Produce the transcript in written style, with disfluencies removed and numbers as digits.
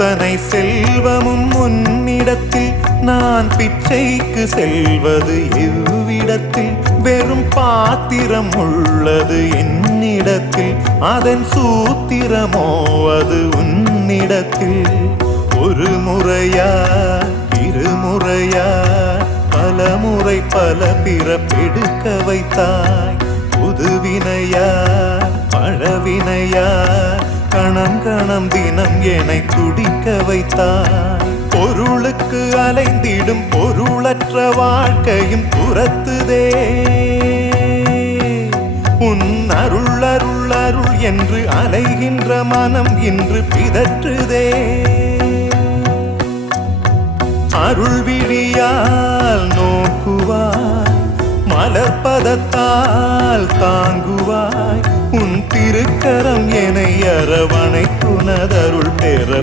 அத்தனை செல்வமும் உன்னிடத்தில் நான் பிச்சைக்கு செல்வது எவ்விடத்தில் வெறும் பாத்திரம் உள்ளது என்னிடத்தில் அதன் சூத்திரமோ அது உன்னிடத்தில் ஒரு முறையா இருமுறையா பலமுறை பல பிறப்பெடுக்க வைத்தாய் புதுவினையா பழவினையா கணம் கணம் தினம் என்னை துடிக்க வைத்தாய் பொருளுக்கு அலைந்திடும் பொருளற்ற வாழ்க்கையும் துரத்துதே உன் அருள் அருள் அருள் என்று அலைகின்ற மனம் இன்று பிதற்றுதே அருள் விழியால் நோக்குவாய் மலர்பதத்தால் தாங்குவாய் உன் திருக்கரம் என்னை அரவணைக்குனதருள் பெற